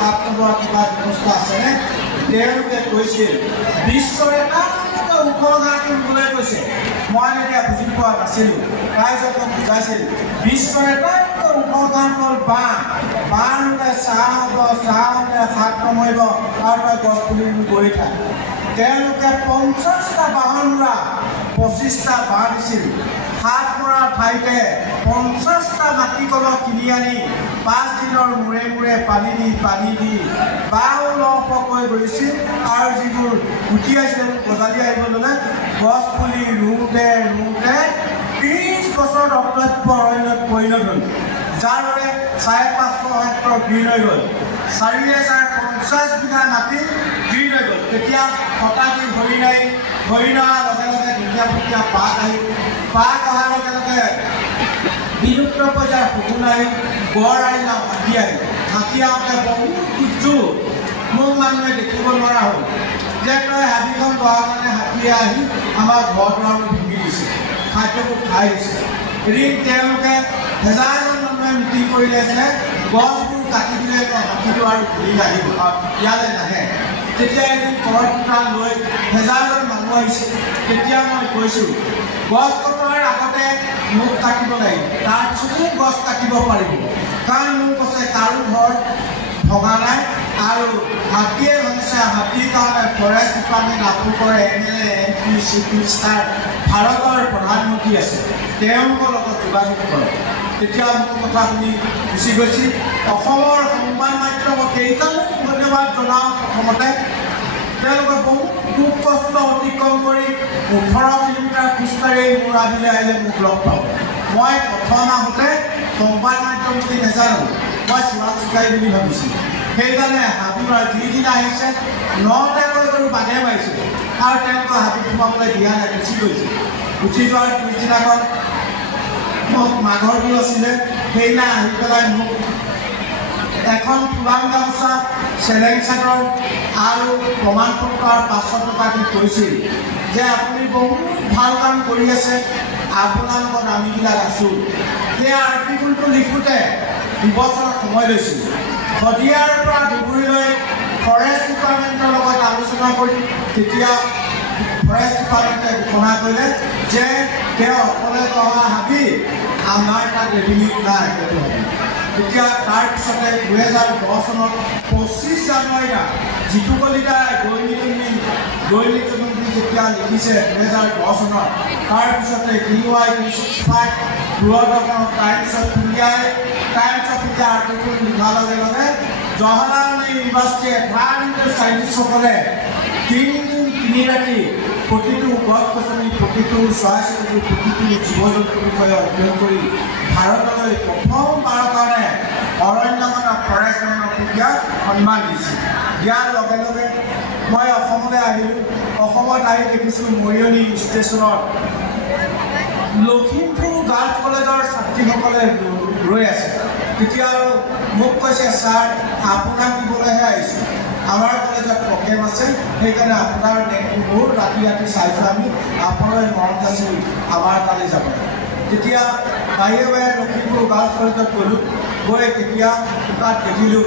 সাত নম্বৰ কিবা ব্যৱস্থা আছেনে তেওঁলোকে কৈছিল বিশ্বৰ এটা ওখ গাঁত তুলিবলৈ কৈছে মই এতিয়া বুজি পোৱা নাছিলোঁ ৰাইজক বুজাইছিল বিশ্বৰ এটা ওখ গাঁত হ'ল বাঁহ চাহ হ'ব চাহ হ'লে শাক নমৰিব আৰু তই গছ পুলি গৈ থাক তেওঁলোকে 50টা বাহন ৰোৱা 25টা বাঁহ দিছিল হাত মৰা ঠাইতে 50টা মাটি কলহ কিনি আনি 5 দিনৰ মূৰে মূৰে পানী দি বাঁহ লহপহকৈ গৈছিল আৰু যিবোৰ গুটি আছিল গজালি আহিব ল'লে গছ পুলি ৰুওঁতে 30 বছৰ অপ্ৰাপ্য অৰণ্যত পৰিণত হ'ল যাৰ বাবে 550 হেক্টৰ গ্ৰীণ হৈ গ'ল 4050 বিঘা মাটি গ্ৰীণ হৈ গ'ল তেতিয়া হঠাতে হৰিণা লগে লগে ধুনীয়া বাঘ অহাৰ লগে লগে বিলুপ্ত পৰ্যায়ৰ শগুন আহি গড় আহিলা হাতী আহোঁতে বহুত উজ্জু মোক মানুহে দেখিব নোৱাৰা হ'ল যে তই হাবিখন বহাৰ কাৰণে হাতীয়ে আহি আমাৰ ঘৰ দুৱাৰ ভাঙি দিছে খাদ্যবোৰ খাই দিছে এদিন তেওঁলোকে হেজাৰজন মানুহে মিটিং কৰিলে যে গছবোৰ কাটি দিলে হাতীটো আৰু ঘূৰি আহিব ইয়ালৈ নাহে তেতিয়া এদিন কৰটা লৈ হেজাৰজন মানুহ আহিছে তেতিয়া মই কৈছোঁ গছ কটাৰ আগতে মোক কাটিব লাগিব তাৰপিছতে গছ কাটিব পাৰিব কাৰণ মোক কৈছে কাৰো ঘৰ ভগা নাই আৰু হাতীয়ে ভাবিছে হাতীৰ কাৰণে ফৰেষ্ট ডিপাৰ্টমেণ্ট আপু কৰে MLA MP CP ষ্টাৰ ভাৰতৰ প্ৰধানমন্ত্ৰী আছে তেওঁলোকৰ লগত যোগাযোগ কৰে তেতিয়া মোৰ কথা শুনি গুচি গৈছিল অসমৰ সংবাদ মাধ্যমক কেইটামান ধন্যবাদ জনাওঁ প্ৰথমতে তেওঁলোকে বহুত দুখ কষ্ট অতিক্ৰম কৰি 18 কিলোমিটাৰ খোজকাঢ়ি মোৰ আদিলৈ আহিলে মোক লগ পাওঁ মই প্ৰথম আহোঁতে সংবাদ মাধ্যম বুলি নাজানো মই চোৰাং চিকাৰী বুলি ভাবিছিলোঁ সেইকাৰণে হাবিৰ যিদিনা আহিছে 9টা বজাত বাঘে মাৰিছিল আৰু তেওঁলোকৰ হাবিত সোমাবলৈ দিয়া নাই গুচি গৈছিল গুচি যোৱাৰ পিছদিনাখন মোক মাঘৰ বিহু আছিলে সেইদিনা আহি পেলাই মোক এখন পুৰাণ গামোচা চেলেং চাদৰ আৰু প্ৰমাণ পত্ৰৰ 500 টকা দি কৈছিল যে আপুনি বহুত ভাল কাম কৰি আছে আপোনাৰ লগত আমিবিলাক আছোঁ সেই আৰ্টিকুলটো লিখোঁতে 2 বছৰ সময় লৈছিল শদিয়াৰ পৰা ধুবুৰীলৈ ফৰেষ্ট ডিপাৰ্টমেণ্টৰ লগত আলোচনা কৰি তেতিয়া ফৰেষ্ট ডিপাৰ্টমেণ্টে ঘোষণা কৰিলে যে তেওঁ অকলে কৰা হাবি আমাৰ তাত ৰেভিনিউ নাই তেতিয়া তাৰপিছতে 2010 চনত 25 জানুৱাৰীত জিতু কলিতাই দৈনিক যেতিয়া লিখিছে 2010 চনত তাৰপিছতে DY 365 দূৰদৰ্শন টাইমছ অফ ইণ্ডিয়াই আৰ্টিকুল লিখাৰ লগে লগে জৱাহৰলাল ইউনিভাৰ্চিটিয়ে এনভাইৰনমেণ্টেল চাইণ্টিষ্টসকলে 3 দিন 3 ৰাতি প্ৰতিটো গছ গছনি প্ৰতিটো চৰাই চিৰিকটি প্ৰতিটো জীৱ জন্তুৰ বিষয়ে অধ্যয়ন কৰি ভাৰতলৈ প্ৰথমবাৰৰ কাৰণে অৰণ্যগত ফৰেষ্ট প্ৰক্ৰিয়াক সন্মান দিছে ইয়াৰ লগে লগে মই অসমলৈ আহিলোঁ অসমত আহি দেখিছোঁ মৰিয়নি ষ্টেচনত লখিমপুৰ গাৰ্লছ কলেজৰ ছাত্ৰীসকলে ৰৈ আছে তেতিয়া আৰু মোক কৈছে ছাৰ আপোনাক দিবলৈহে আহিছোঁ আমাৰ কলেজত প্ৰগ্ৰেম আছে সেইকাৰণে আপোনাৰ বহুত ৰাতি চাইছোঁ আমি আপোনালৈ মনত আছিল আমাৰ তালৈ যাব তেতিয়া বাহিৰে লখিমপুৰ গাৰ্লছ কলেজত গ'লোঁ গৈ তেতিয়া তাত দেখিলোঁ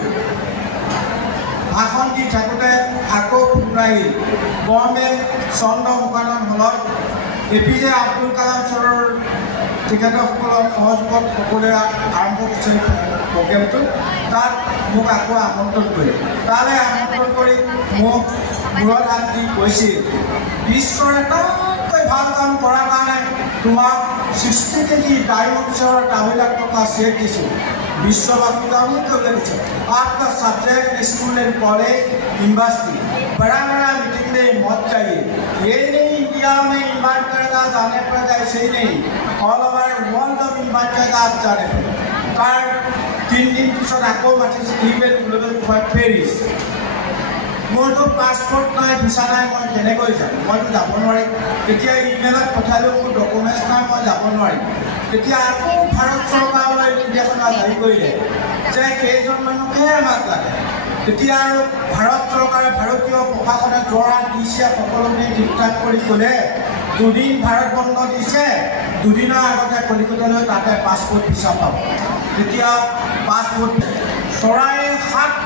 ভাষণ দি থাকোঁতে আকৌ পুনৰাই বম্বে চন্দ্ৰমুখানন হলত APJ আব্দুল কালাম ছাৰৰ তেখেতসকলৰ সহযোগত সকলোৱে আৰম্ভ কৰিছে প্ৰগ্ৰেমটো তাত মোক আকৌ আমন্ত্ৰণ কৰিলে তালৈ আমন্ত্ৰণ কৰি মোক মূৰত হাত দি কৈছিল বিশ্বৰ এটাতকৈ ভাল কাম কৰাৰ কাৰণে তোমাক 60 কেজি ডায়মণ্ড চহৰৰ টাৱেলাক টকা চেক দিছোঁ विश्वव्यापी काम कर आपका subject school and college university बड़ा मीटिंग में मत चाहिए। ये नहीं इंडिया में इन्वाइट करेगा जाने पड़ेगा, ऐसे ही नहीं ऑल ओवर वर्ल्ड में इन्वाइट करेगा आप जाने पड़ेगा। कारण 3 दिन पिछले आपको मतलब इवेंट ग्लोबल फॉर पेरिस मोर तो पासपोर्ट ना भिसा ना मैं केने कोई जा मैं तो जाबो नरे তেতিয়া ইমেলত পঠালো মোৰ ডকুমেন্টছ না মই যাব নোৱাৰি। তেতিয়া আকৌ ভাৰত চৰকাৰলৈ ইণ্ডিয়াখন জাৰি কৰিলে যে কেইজন মানুহে আমাক লাগে। তেতিয়া আৰু ভাৰত চৰকাৰে ভাৰতীয় প্ৰশাসনে জোৰা দিছে, সকলোকে ঠিকঠাক কৰি ক'লে 2 দিন ভাৰত বন্ধ দিছে, 2 দিনৰ আগতে কলিকতালৈ তাতে পাছপোৰ্ট ভিসা পাব। তেতিয়া পাছপোৰ্ট চৰাই 7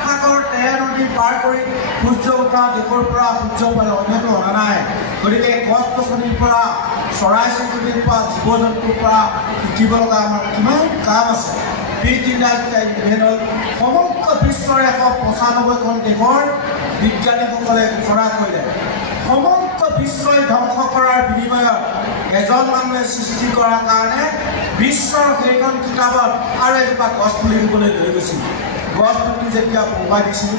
নদী পাৰ কৰি সূৰ্য উঠা দেশৰ পৰা সূৰ্য পালে অন্যটো অনা নাই গতিকে গছ গছনিৰ পৰা চৰাই চিৰিকটিৰ পৰা জীৱ জন্তুৰ পৰা শিকিব লগা আমাৰ কিমান কাম আছে ফিট ইণ্ডিয়া ইভেণ্টত সমগ্ৰ বিশ্বৰ 195খন দেশৰ বিজ্ঞানীসকলে ঘোষণা কৰিলে সমগ্ৰ বিশ্বই ধ্বংস কৰাৰ বিনিময়ত এজন মানুহে সৃষ্টি কৰাৰ কাৰণে বিশ্বৰ সেইখন কিতাপত আৰু এজোপা গছ পুলি ৰুবলৈ লৈ গৈছিল গছ পুলি যেতিয়া পৰুৱাই দিছিল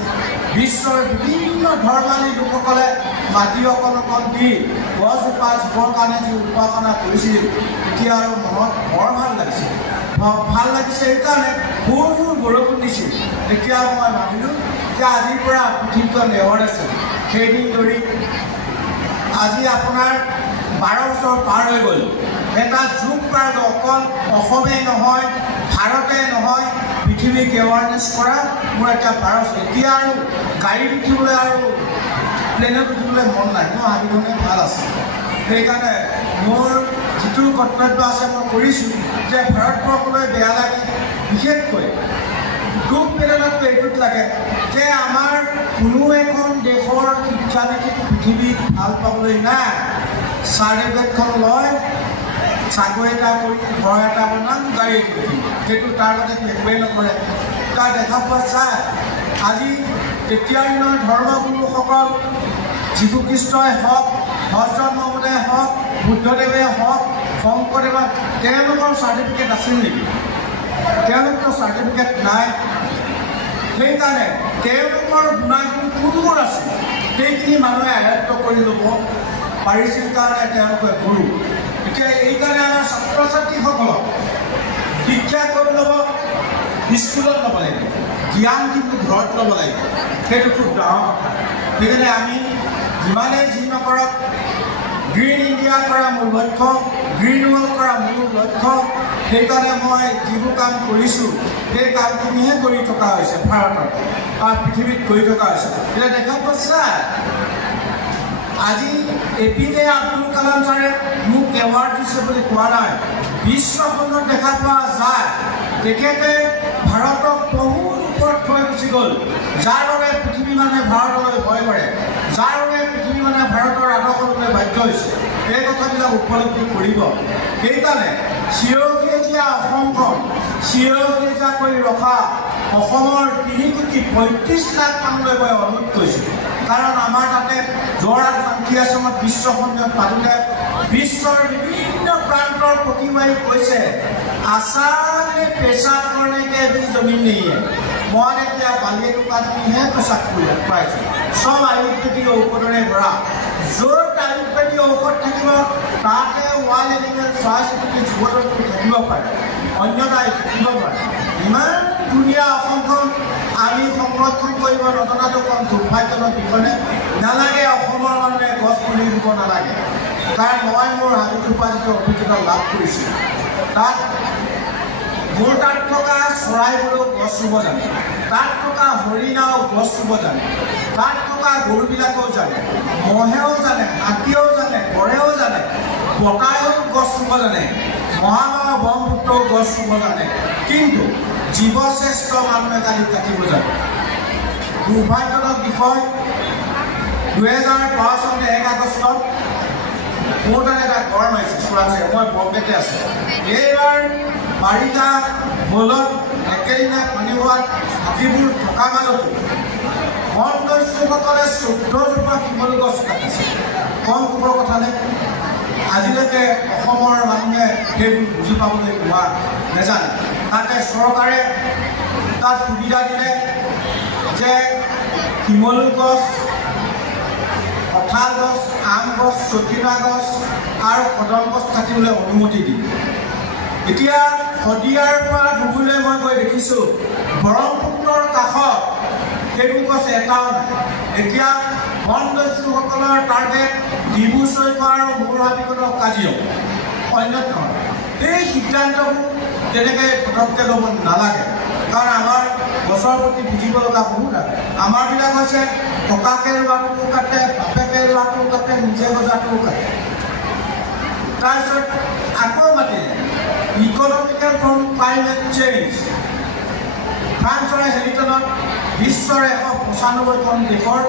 বিশ্বৰ বিভিন্ন ধৰ্মালী লোকসকলে মাটি অকণ দি গছজোপা জীৱৰ কাৰণে যি উপাসনা কৰিছিল তেতিয়া আৰু মনত বৰ ভাল লাগিছিল সেইকাৰণে সুৰ সুৰ বৰষুণ দিছিল তেতিয়া মই ভাবিলোঁ যে আজিৰ পৰা পৃথিৱীখন ৰেকৰ্ড আছে সেইদিন ধৰি আজি আপোনাৰ 12 বছৰ পাৰ হৈ গ'ল এটা যুগ পাৰ অকল অসমেই নহয় ভাৰতে নহয় পৃথিৱীক এৱাৰনেছ কৰা মোৰ এটা 12 বছৰ এতিয়া আৰু গাড়ীত উঠিবলৈ আৰু প্লেনত উঠিবলৈ মন নাই মোৰ আবিধনে ভাল আছে সেইকাৰণে মোৰ যিটো কৰ্তব্য আছে মই কৰিছোঁ যে ভাৰতবৰ্ষলৈ বেয়া লাগে বিশেষকৈ দুখ বেদনাতকৈ এইটোত লাগে যে আমাৰ কোনো এখন দেশৰ শিক্ষানীতিত পৃথিৱীত ভাল পাবলৈ নাই চাৰ্টিফিকেটখন লয় চাকৰি এটা কৰি ঘৰ এটা বনাম গাড়ী সেইটো তাৰ মতে একোৱেই নকৰে তাৰ দেখা পোৱা যায় আজি তেতিয়াৰ দিনৰ ধৰ্মগুৰুসকল যীশুখ্ৰীষ্টই হওক হজৰত মহম্মদে হওক বুদ্ধদেৱে হওক শংকৰদেৱে তেওঁলোকৰ চাৰ্টিফিকেট আছিল নেকি তেওঁলোকৰ চাৰ্টিফিকেট নাই সেইকাৰণে তেওঁলোকৰ গুণাগুণ কোনবোৰ আছে সেইখিনি মানুহে আয়ত্ব কৰি ল'ব পাৰিছিল কাৰণে তেওঁলোকে গুৰু এতিয়া এইকাৰণে আমাৰ ছাত্ৰ ছাত্ৰীসকলক শিক্ষা কৰি ল'ব স্কুলত ল'ব লাগিব জ্ঞান কিন্তু ঘৰত ল'ব লাগিব সেইটো খুব ডাঙৰ কথা সেইকাৰণে আমি যিমানেই যি নকৰক গ্ৰীণ ইণ্ডিয়া কৰা মোৰ লক্ষ্য গ্ৰীণ ৱৰ্ল্ড কৰা মোৰ লক্ষ্য সেইকাৰণে মই যিবোৰ কাম কৰিছোঁ সেই কামখিনিহে কৰি থকা হৈছে ভাৰতত আৰু পৃথিৱীত কৰি থকা হৈছে এতিয়া দেখা পাইছা আজি APJ আব্দুল কালাম ছাৰে মোক এৱাৰ্ড দিছে বুলি কোৱা নাই বিশ্বখনত দেখা পোৱা যায় তেখেতে ভাৰতক বহুত ওপৰত থৈ গুচি গ'ল যাৰ বাবে পৃথিৱী মানুহে ভাৰতলৈ ভয় কৰে যাৰ বাবে পৃথিৱী মানুহে ভাৰতৰ আদৰ্শ ল'বলৈ বাধ্য হৈছে এই কথাবিলাক উপলব্ধি কৰিব সেইকাৰণে চিৰসেউজীয়া অসমখন চিৰসেউজীয়া কৰি ৰখা অসমৰ 3,35 লাখ মানুহলৈ মই অনুৰোধ কৰিছোঁ কাৰণ আমাৰ তাতে যোৰহাট শান্তি আশ্ৰমত বিশ্ব সন্মিলন পাতোঁতে বিশ্বৰ বিভিন্ন প্ৰান্তৰ প্ৰতিবাহী কৈছে আচাৰে পেচাব কৰণেকে भी जमीन नहीं है মই এতিয়া বালিয়ে দোকানহে পেচাব কৰি পাইছোঁ সব আয়ুৰ্বেদিক ঔষধৰে ভৰা য'ত আয়ুৰ্বেদিক ঔষধ থাকিব তাতে ৱাইল্ড এনিমেল চৰাই চিৰিকটি জীৱ জন্তু থাকিব পাৰে অন্য নাই থাকিব পাৰে ইমান ধুনীয়া অসমখন আমি সংৰক্ষণ কৰিব নজনাটো কম দুৰ্ভাগ্যজনক বিষয় নালাগে অসমৰ মানুহে গছ পুলি ৰুব নালাগে কাৰণ মই মোৰ হাবিটোৰ পৰা যিটো অভিজ্ঞতা লাভ কৰিছোঁ তাত মোৰ তাত থকা চৰাইবোৰেও গছ ৰুব জানে তাত থকা হৰিণাও গছ ৰুব জানে তাত থকা গৰুবিলাকেও জানে মহেও জানে হাতীয়েও জানে গড়েও জানে বতাহেও গছ ৰুব জানে মহামায়া ব্ৰহ্মপুত্ৰও গছ ৰুব জানে কিন্তু জীৱশ্ৰেষ্ঠ মানুহে কালি কাটিব জানে দুৰ্ভাগ্যজনক বিষয় 2012 চনৰ 1 আগষ্টত মোৰ তাত এটা গড় মাৰিছে চোৰাংচে মই বম্বেতে আছোঁ এইবাৰ বাৰিষা বলত একেদিনাই পানী হোৱাত হাতীবোৰ থকা মাজতো বনদস্যুসকলে 14জোপা শিমলু গছ কাটিছে কম খবৰ কথা নে আজিলৈকে অসমৰ মানুহে সেইবোৰ বুজি পাবলৈ পোৱা নাজানে তাতে চৰকাৰে তাত সুবিধা দিলে যে শিমলু গছ কঁঠাল গছ আম গছ চটিনা গছ আৰু কদম গছ কাটিবলৈ অনুমতি দিয়ে এতিয়া শদিয়াৰ পৰা ডুবুলৈ মই গৈ দেখিছোঁ ব্ৰহ্মপুত্ৰৰ কাষত সেইবোৰ গছ এটাও নাই এতিয়া বনদস্যুসকলৰ টাৰ্গেট ডিব্ৰু চৈখোৱা আৰু মোৰ হাবিখনক কাজিৰঙা অন্যতম এই সিদ্ধান্তবোৰ তেনেকৈ পটককৈ ল'ব নালাগে কাৰণ আমাৰ গছৰ প্ৰতি বুজিব লগা বহুত আছে আমাৰবিলাক হৈছে ককাকে ৰোৱাটোও কাটে বাপেকে ৰোৱাটোও কাটে নিজে গজাটোও কাটে তাৰপিছত আকৌ মাতিলে ইকনমিকেল ফ্ৰম ক্লাইমেট চেঞ্জ ফ্ৰান্সৰ হেলিটনত বিশ্বৰ 195খন দেশৰ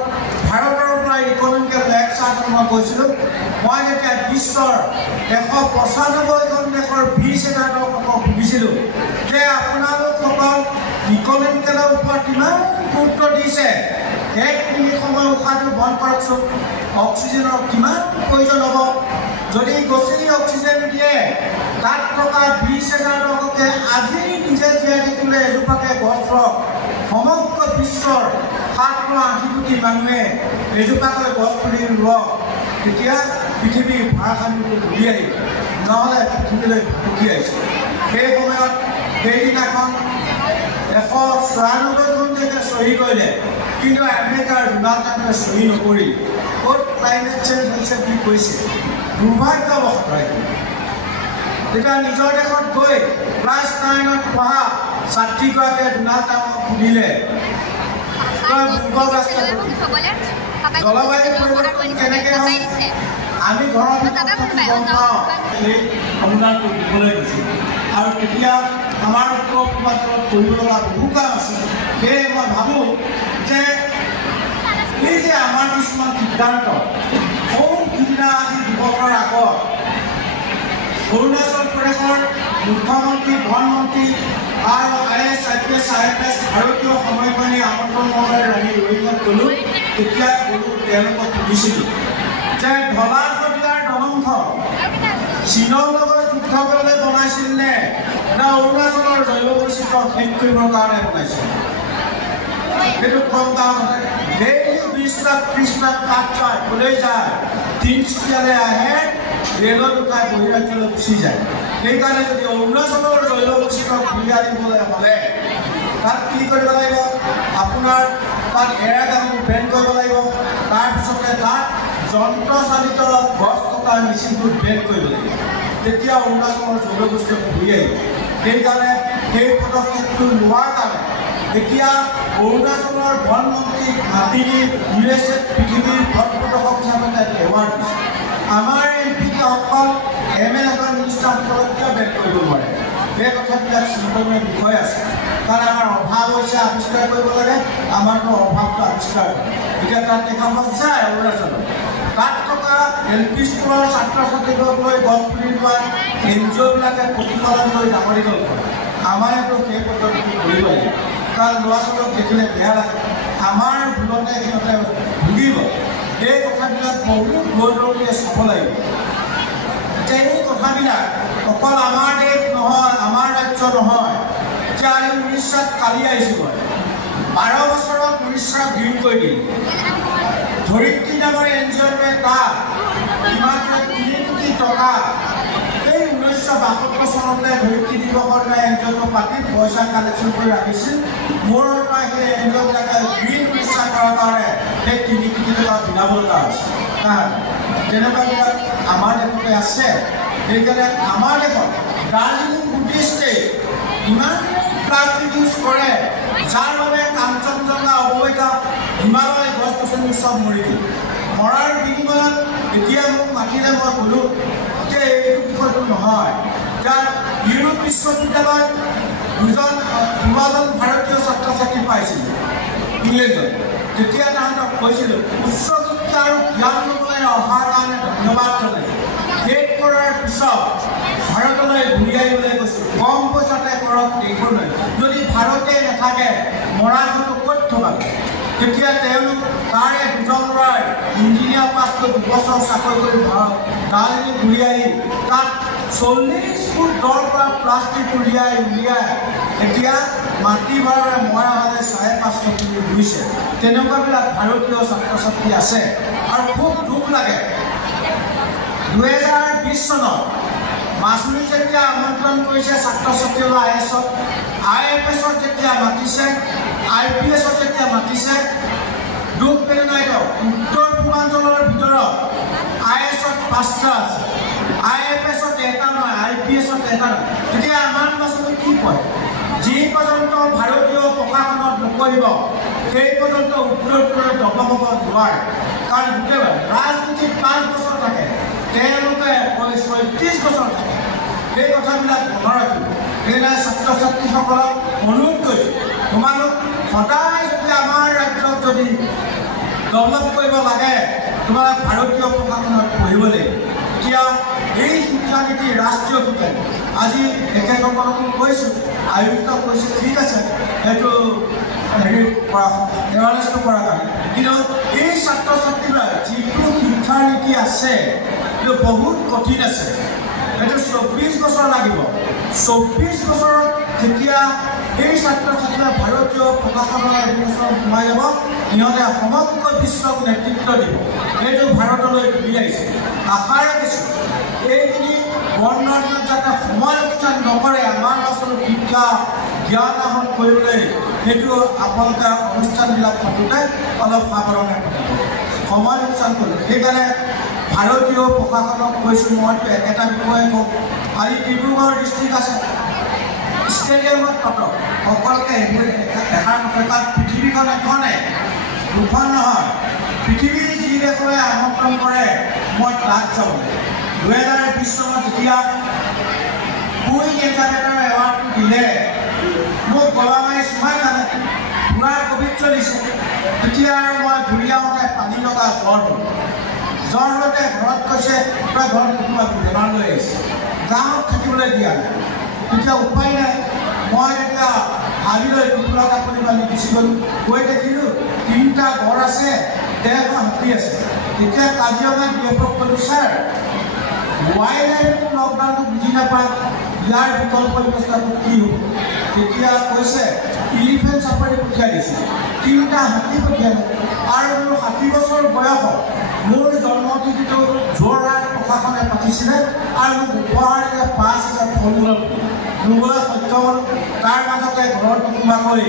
ভাৰতৰ পৰা ইকনমিকেল এক্ট চাৰ্ট মই কৈছিলোঁ মই যেতিয়া বিশ্বৰ 195খন দেশৰ 20,000 লোকক সুধিছিলোঁ যে আপোনালোকসকল ইকনমিকেলৰ ওপৰত কিমান গুৰুত্ব দিছে এক মিনিট সময় উশাহটো বন্ধ কৰকচোন অক্সিজেনৰ কিমান প্ৰয়োজন হ'ব যদি গছনি অক্সিজেন দিয়ে তাত থকা 20,000 লোককে আজি নিজে জীয়াই থাকিলে এজোপাকে গছ সমগ্ৰ বিশ্বৰ 780 কোটি মানুহে এজোপাকৈ গছ পুলি ৰুৱক তেতিয়া পৃথিৱীৰ ভাৰসাম্যটো ঘূৰি আহিব নহ'লে পৃথিৱীলৈ উঠি আহিছে সেই সময়ত সেইদিনাখন 194খন দেশে চহী কৰিলে কিন্তু আমেৰিকাৰ ডোনাল্ড ট্ৰাম্পে চহী নকৰিল ক'ত ক্লাইমেট চেঞ্জ হৈছে বুলি কৈছে দুৰ্ভাগ্যবশতঃ তেতিয়া নিজৰ দেশত গৈ ক্লাছ 9ত পঢ়া ছাত্ৰীগৰাকীয়ে ডোনাল্ড ট্ৰাম্পক সুধিলে জলবায়ু পৰিৱৰ্তন কেনেকৈ হয় আমি ঘৰৰ ভিতৰত গম পাওঁ এই অনুদানটো দিবলৈ গৈছোঁ আৰু তেতিয়া আমাৰ উত্তৰ পূৰ্বাঞ্চলত কৰিব লগা বহু কাম আছে সেয়ে মই ভাবোঁ যে এই যে আমাৰ কিছুমান সিদ্ধান্ত সিদিনা আজি দিৱসৰ আগত অৰুণাচল প্ৰদেশৰ মুখ্যমন্ত্ৰী বনমন্ত্ৰী আৰু IAS, IPS, IFS ভাৰতীয় সময়মণি আমন্ত্ৰণ মহোদয় আমি ৰয়িঙত গ'লোঁ তেতিয়া গ'লোঁ তেওঁলোকক সুধিছিলোঁ যে ঢলা শদিয়াৰ দলংখন চীনৰ লগত যুদ্ধ কৰিবলৈ বনাইছিল নে অৰুণাচলৰ জৈৱ বৈচিত্ৰ্য শেষ কৰিবৰ কাৰণে বনাইছিল সেইটো কম দাম ডেইলি 20 লাখ 30 লাখ কাঠ চাই ক'লৈ যায় তিনিচুকীয়ালৈ আহে ৰেলত উঠাই বহিৰাজ্যলৈ গুচি যায় সেইকাৰণে যদি অৰুণাচলৰ জৈৱ বৈচিত্ৰ্য ঘূৰি আনিবলৈ হ'লে তাত কি কৰিব লাগিব আপোনাৰ তাত এৰাগামটো বেন কৰিব লাগিব তাৰপিছতে তাত যন্ত্ৰচালিত গছ কটা মেচিনবোৰ বেন কৰিব লাগিব তেতিয়া অৰুণাচলৰ জৈৱ বৈচিত্ৰ্য ঘূৰি আহিব সেইকাৰণে সেই পদক্ষেপটো লোৱাৰ কাৰণে এতিয়া অৰুণাচলৰ বনমন্ত্ৰী মাতি USA পৃথিৱীৰ বন প্ৰদৰ্শক হিচাপে তাত এৱাৰ্ড দিছে আমাৰ এমপিসকল MLA মিনিষ্টাৰসকলক কিয় বেন কৰিব নোৱাৰে এই কথাবিলাক চিন্তনীয় বিষয় আছে কাৰণ আমাৰ অভাৱ হৈছে আৱিষ্কাৰ কৰিব লাগে আমাৰতো অভাৱটো আৱিষ্কাৰ কৰে এতিয়া তাত দেখা পোৱা যায় অৰুণাচলত তাত থকা LP স্কুলৰ ছাত্ৰ ছাত্ৰীবোৰক লৈ গছ পুলি ৰোৱা NGOবিলাকে প্ৰতিপালন কৰি ডাঙৰ দীঘল কৰে আমাৰতো সেই পদ্ধতিটো কৰিব লাগিব কাৰণ ল'ৰা ছোৱালীক দেখিলে বেয়া লাগে আমাৰ ভুলতে সিহঁতে ভুগিব এই কথাবিলাক বহুত গৌৰৱৰে চাব লাগিব যে এই কথাবিলাক অকল আমাৰ দেশ নহয় আমাৰ ৰাজ্য নহয় যে আমি উৰিষ্যাত কালি আহিছোঁ 12 বছৰত উৰিষ্যা গ্ৰীণ কৰি দিল ধৰিত্ৰী নামৰ NGOটোৱে তাত কিমান 3 কোটি টকা এই 1972 চনতে ধৰিত্ৰী দিৱসৰ দিনা NGOটো পাতি পইচা কালেকশ্যন কৰি ৰাখিছিল মোৰ পৰা সেই NGOবিলাকে গ্ৰীণ উৰিষ্যা কৰাৰ কাৰণে সেই 3 কোটি টকা দিনাব লগা হৈছে কাৰণ তেনেকুৱাবিলাক আমাৰ দেশতে আছে সেইকাৰণে আমাৰ দেশত দাৰ্জিলিং বুদ্ধিষ্টে ইমান প্লাষ্টিক ইউজ কৰে যাৰ বাবে কাঞ্চনজংঘা অৱবাহিকা হিমালয় গছ গছনি চব মৰি গ'ল মৰাৰ বিনিময়ত এতিয়া মোক মাতিলে মই ক'লোঁ যে এইটো বিষয়টো নহয় যাৰ ইউৰোপ বিশ্ববিদ্যালয়ত 2জন ভাৰতীয় ছাত্ৰ ছাত্ৰী পাইছিল ইংলেণ্ডত তেতিয়া তাহাঁতক কৈছিলোঁ উচ্চ শিক্ষা আৰু জ্ঞান ল'বলৈ অহাৰ কাৰণে ধন্যবাদ জনাইছোঁ শেষ কৰাৰ পিছত ভাৰতলৈ ঘূৰি আহিবলৈ কৈছোঁ কম পইচাতে কৰক এইবোৰ নহয় যদি ভাৰতে নাথাকে মৰাণটো ক'ত থবাগে তেতিয়া তেওঁলোক তাৰে 2জন ল'ৰাই ইঞ্জিনিয়াৰ পাছ কৰি 2 বছৰ চাকৰি কৰি দাৰ্জিলিং ঘূৰি আহি তাত 40 ফুট দৰ পৰা প্লাষ্টিক উলিয়াই এতিয়া মাটি ভাড়াৰে মৰা হ'লে 550 ফুট ৰুইছে তেনেকুৱাবিলাক ভাৰতীয় ছাত্ৰ ছাত্ৰী আছে আৰু খুব দুখ লাগে 2020 চনত মাজুলী যেতিয়া আমন্ত্ৰণ কৰিছে ছাত্ৰ ছাত্ৰীলৈ IASত IFSত যেতিয়া মাতিছে IPSত যেতিয়া মাতিছে দুখ পেলে নাই উত্তৰ পূৰ্বাঞ্চলৰ ভিতৰত IASত 5টা আছে IFSত 1টা নহয় IPSত 1টা নহয় তেতিয়া আমাৰ মাজত কি কয় যি পৰ্যন্ত ভাৰতীয় প্ৰশাসনত নকৰিব সেই পৰ্যন্ত উত্তৰপূৰ্বে ডেভেলপ হ'ব নোৱাৰে কাৰণ গোটেই ৰাজনীতিত 5 বছৰ থাকে তেওঁলোকে 35 বছৰ থাকে সেই কথাবিলাক মনত ৰাখিব সেইকাৰণে ছাত্ৰ ছাত্ৰীসকলক অনুৰোধ কৰিছোঁ তোমালোক সদায় যদি আমাৰ ৰাজ্যত যদি ডেভেলপ কৰিব লাগে তোমালোক ভাৰতীয় প্ৰশাসনত পঢ়িব লাগিব এতিয়া এই শিক্ষানীতি ৰাষ্ট্ৰীয় শিক্ষানীতি আজি তেখেতসকলকো কৈছোঁ আয়ুক্তক কৈছোঁ ঠিক আছে সেইটো হেৰি কৰা এৱাৰনেছটো কৰাৰ কাৰণে কিন্তু এই ছাত্ৰ ছাত্ৰীৰ যিটো শিক্ষানীতি আছে সেইটো বহুত কঠিন আছে এইটো 24 বছৰ লাগিব 24 বছৰত যেতিয়া এই ছাত্ৰ ছাত্ৰীয়ে ভাৰতীয় প্ৰশাসনৰ এডুকেশ্যন সোমাই যাব সিহঁতে সমগ্ৰ বিশ্বক নেতৃত্ব দিব এইটো ভাৰতলৈ ঘূৰি আহিছে আশা ৰাখিছোঁ এইখিনি বৰ্ণৰ দিনত যাতে সময় লোকচান নকৰে আমাৰ ল'ৰা শিক্ষা জ্ঞান আহৰণ কৰিবলৈ সেইটো আপোনালোকে অনুষ্ঠানবিলাক পাতোঁতে অলপ সাৱধানে সময় লোকচান কৰিব সেইকাৰণে ভাৰতীয় প্ৰশাসনক কৈছোঁ মইতো একেটা বিষয়ে কওঁ আজি ডিব্ৰুগড় ডিষ্ট্ৰিক্ট আছে ষ্টেডিয়ামত পাতক সকলোকে দেখাৰ মতে তাত পৃথিৱীখন এখনে দুখন নহয় পৃথিৱীৰ যি দেশে আমন্ত্ৰণ কৰে মই তাত যাব 2020 চনত যেতিয়া কুইন এলিজাবেথৰ এৱাৰ্ডটো দিলে মোক গলামাৰি সোমাই জানে পুৰা কোভিড চলিছে তেতিয়া মই ঘূৰি আহোঁতে পানী লগা জ্বৰ হওঁতে ঘৰত কৈছে তই ঘৰত কোনোবা বেমাৰ লৈ আহিছে গাঁৱত থাকিবলৈ দিয়া নাই তেতিয়া উপায় নাই মই এতিয়া হাবিলৈ কুকুৰা কাপোৰ বান্ধি গুচি গ'লোঁ গৈ দেখিলোঁ 3টা ঘৰ আছে 1.5 হাতী আছে তেতিয়া কাজিৰঙাত বিএফক ক'লোঁ ছাৰ ৱাইল্ড লাইফ লকডাউনটো বুজি নাপায় ইয়াৰ বিকল্প ব্যৱস্থাটো কি হ'ব তেতিয়া কৈছে ইলিফেণ্ট চাফাৰী পঠিয়াই দিছে 3টা হাতী পঠিয়ালে আৰু মোৰ 60 বছৰ বয়সত মোৰ জন্মতিথিটো যোৰহাট প্ৰশাসনে পাতিছিলে আৰু মোক উপহাৰ 5,000 ফল-মূল দুবলৈ সক্ষম হ'ল তাৰ মাজতে ঘৰত নোসোমাকৈ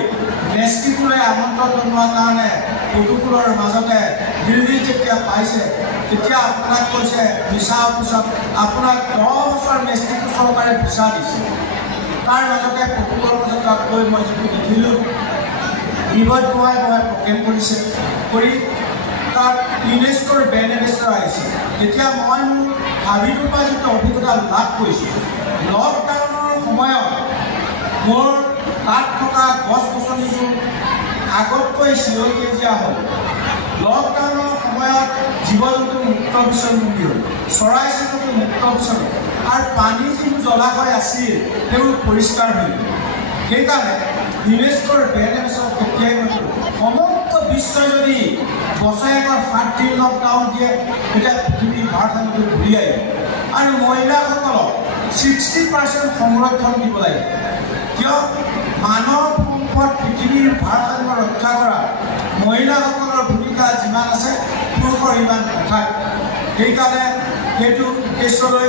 মেষ্টিকলৈ আমন্ত্ৰণ জনোৱাৰ কাৰণে প্ৰটোকলৰ মাজতে দিল্লী যেতিয়া পাইছে তেতিয়া আপোনাক কৈছে ভিছা অফিচত আপোনাক 10 বছৰ মেষ্টিক চৰকাৰে ভিছা দিছে তাৰ মাজতে প্ৰটোকলৰ মাজত তাত গৈ মই যিটো দেখিলোঁ বিভদ বহাই প্ৰগ্ৰেম কৰিছে কৰি তাত ইউনেস্কোৰ ব্ৰেণ্ড এম্বেছাডৰ আহিছে তেতিয়া মই মোৰ হাবিটোৰ পৰা যিটো অভিজ্ঞতা লাভ কৰিছোঁ লকডাউনৰ সময়ত মোৰ তাত থকা গছ গছনিবোৰ আগতকৈ চিৰসেউজীয়া হ'ল লকডাউনৰ সময়ত জীৱ জন্তু মুক্ত বিচৰমুক্তি হ'ল চৰাই চিৰিকটি মুক্ত বিচৰণ আৰু পানী যিবোৰ জলাশয় আছিল সেইবোৰ পৰিষ্কাৰ হৈ গ'ল সেইকাৰণে ইউনেস্কোৰ ব্ৰেণ্ড এম্বেছাডৰ তেতিয়াই কৈছোঁ সমগ্ৰ বিশ্বই যদি বছৰেকত 7 দিন লকডাউন দিয়ে তেতিয়া পৃথিৱীৰ ভাৰসাম্যটো ঘূৰি আহিব আৰু মহিলাসকলক 60% সংৰক্ষণ দিব লাগে কিয় মানৱ সম্পদ পৃথিৱীৰ ভাৰসাম্য ৰক্ষা কৰা মহিলাসকলৰ ভূমিকা যিমান আছে পুৰুষৰ ইমান নাথাকে সেইকাৰণে সেইটো উদ্দেশ্যলৈ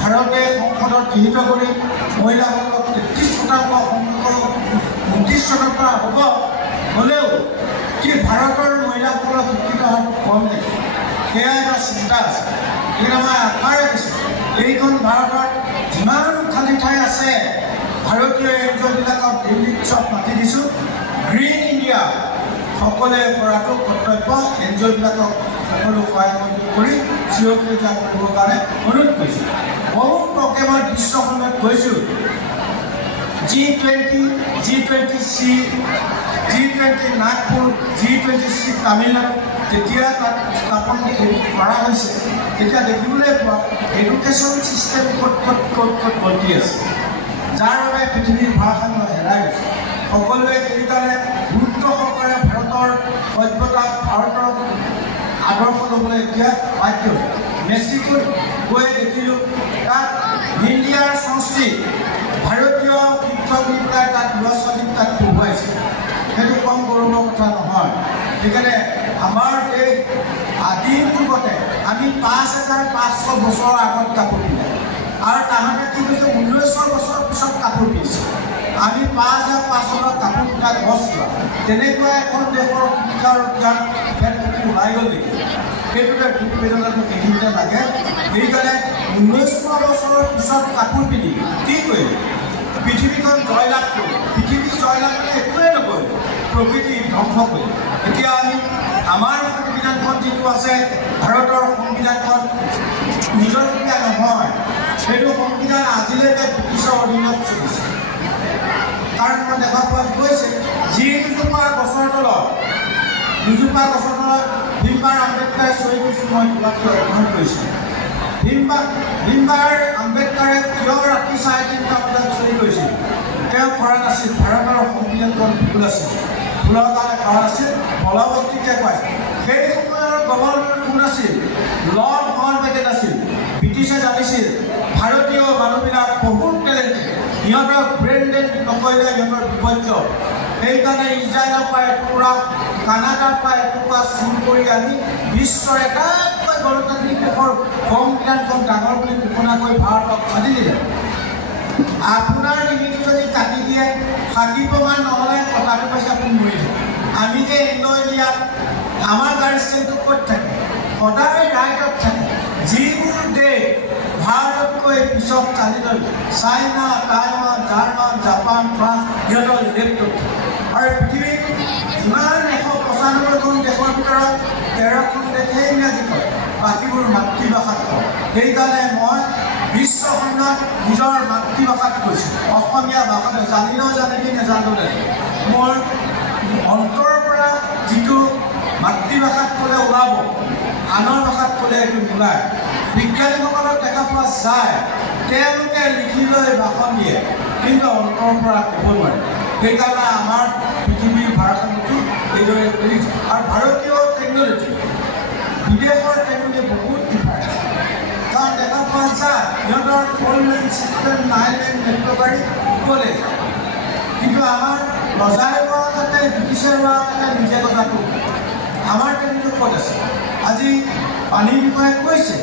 ভাৰতে সংসদত গৃহীত কৰি মহিলাসকলক 33% পৰা হ'ব হ'লেও কি ভাৰতৰ মহিলাসকলৰ শিক্ষিত হাৰটো কম নেকি সেয়া এটা চিন্তা আছে সেইকাৰণে মই আশা ৰাখিছোঁ এইখন ভাৰতৰ যিমান খালী ঠাই আছে ভাৰতীয় এনজিঅ'বিলাকক দিল্লীত চব মাতি দিছোঁ গ্ৰীণ ইণ্ডিয়া সকলোৱে কৰাটো কৰ্তব্য এনজিঅ'বিলাকক সকলো সহায় কৰি চিৰসেউজীয়া কৰিবৰ কাৰণে অনুৰোধ কৰিছোঁ বহুত প্ৰগ্ৰেমৰ দৃশ্যখনত গৈছোঁ G20C নাগপুৰ G20C তামিলনাডু যেতিয়া তাত স্থাপন কৰা হৈছে তেতিয়া দেখিবলৈ পোৱা এডুকেশ্যন ছিষ্টেম ক'ত বৰ্তি আছে যাৰ বাবে পৃথিৱীৰ ভাৰসাম্য হেৰাই গৈছে সকলোৱে সেইকাৰণে গুৰুত্ব সহকাৰে ভাৰতৰ সভ্যতাক ভাৰতৰ আদৰ্শ ল'বলৈ এতিয়া বাধ্য মেক্সিকোত গৈ দেখিলোঁ তাত ইণ্ডিয়াৰ সংস্কৃতি ভাৰতীয় শিক্ষক নি পেলাই তাত ল'ৰা ছোৱালীক তাত পঢ়ুৱাইছে সেইটো কম গৌৰৱৰ কথা নহয় সেইকাৰণে আমাৰ দেশ আদিম যুগতে আমি 5,500 বছৰৰ আগত কাপোৰ পিন্ধো আৰু তাহাঁতে কি কৈছে 1900 বছৰ পিছত কাপোৰ পিন্ধিছে আমি 5,500 কাপোৰ পিন্ধা গছ লোৱা তেনেকুৱা এখন দেশৰ শিক্ষাৰ জ্ঞান ভেদপুতি ওলাই গ'ল নেকি সেইটোতে দুখ বেদনাটো দেখিবলৈ লাগে সেইকাৰণে 1900 বছৰৰ পিছত কাপোৰ পিন্ধি কি কৰিলে পৃথিৱীখন জয়লাভ কৰিলে পৃথিৱী জয়লাভ কৰি একোৱেই নকৰিলে প্ৰকৃতি ধ্বংস কৰিলে এতিয়া আমি আমাৰ সংবিধানখন যিটো আছে ভাৰতৰ সংবিধানখন নিজৰবীয়া নহয় সেইটো সংবিধান আজিলৈকে ব্ৰিটিছৰ অধীনত চলিছে কাৰণ মই দেখা পোৱা গৈছে যি দুজোপা গছৰ তলত ভীমবাৰ আম্বেদকাৰে চহী কৰিছিল মই কিবাটো অধ্যয়ন কৰিছোঁ ভীমবাৰ আম্বেদকাৰে কিয় ৰাতি 3:30 বজাত চহী কৰিছিল তেওঁ কৰা নাছিল ভাৰতৰ সংবিধানখন ভুল আছিল ভুলৰ কাৰণে কৰা নাছিল বলবস্তিকে কয় সেই সময়ৰ গভৰ্ণৰ কোন আছিল লৰ্ড মাউণ্টবেটেন আছিল ব্ৰিটিছে জানিছিল ভাৰতীয় মানুহবিলাক বহুত টেলেণ্টেড সিহঁতৰ ব্ৰেণ্ডেড নকৰিলে সিহঁতৰ বিপৰ্য সেইকাৰণে ইজৰাইলৰ পৰা এটুকুৰা কানাডাৰ পৰা এটুকুৰা চুৰ কৰি আনি বিশ্বৰ এটাতকৈ গণতান্ত্ৰিক দেশৰ সংবিধানখন ডাঙৰ বুলি ঘোষণা কৰি ভাৰতক স্বাধীন দিলে আপোনাৰ ডিঙিটো যদি কাটি দিয়ে সাক্ষী প্ৰমাণ নহ'লে কথাটো কৈছে আপুনি মৰিলে আমি যে ইণ্ডো এৰিয়াত আমাৰ গাৰ্জেনটো ক'ত থাকে সদায় ৰাইটত থাকে যিবোৰ দেশ ভাৰততকৈ পিছত চালি লৈ China Taiwan German Japan France সিহঁতৰ লেফ্টত আৰু পৃথিৱীত যিমান 195খন দেশৰ ভিতৰত 13খন দেশে ইংৰাজী কয় বাকীবোৰ মাতৃভাষাত কয় সেইকাৰণে মই বিশ্বখনত নিজৰ মাতৃভাষাত কৈছোঁ অসমীয়া ভাষাটো জানিলেও জানিবি নেজানিলেও মোৰ অন্তৰৰ পৰা যিটো মাতৃভাষাত ক'লে ওলাব আনৰ ভাষাত ক'লে এইটো নোলায় বিজ্ঞানীসকলক দেখা পোৱা যায় তেওঁলোকে লিখি লৈ ভাষণ দিয়ে কিন্তু অন্তৰৰ পৰা ক'ব নোৱাৰে সেইকাৰণে আমাৰ পৃথিৱীৰ ভাৰসাম্যটো এইদৰে কৰিছে আৰু ভাৰতীয় টেকন'লজি বিদেশৰ টেকন'লজি বহুত ডিফাৰেঞ্চ কাৰণ দেখা পোৱা যায় সিহঁতৰ 4-লেন 6-লেন 9-লেন মেট্ৰ' গাড়ী কলেজ কিন্তু আমাৰ ৰজাই লোৱা যাতে ব্ৰিটিছে লোৱা যাতে নিজে কথাটো আমাৰ টেকন'লজি ক'ত আছে আজি পানীৰ বিষয়ে কৈছে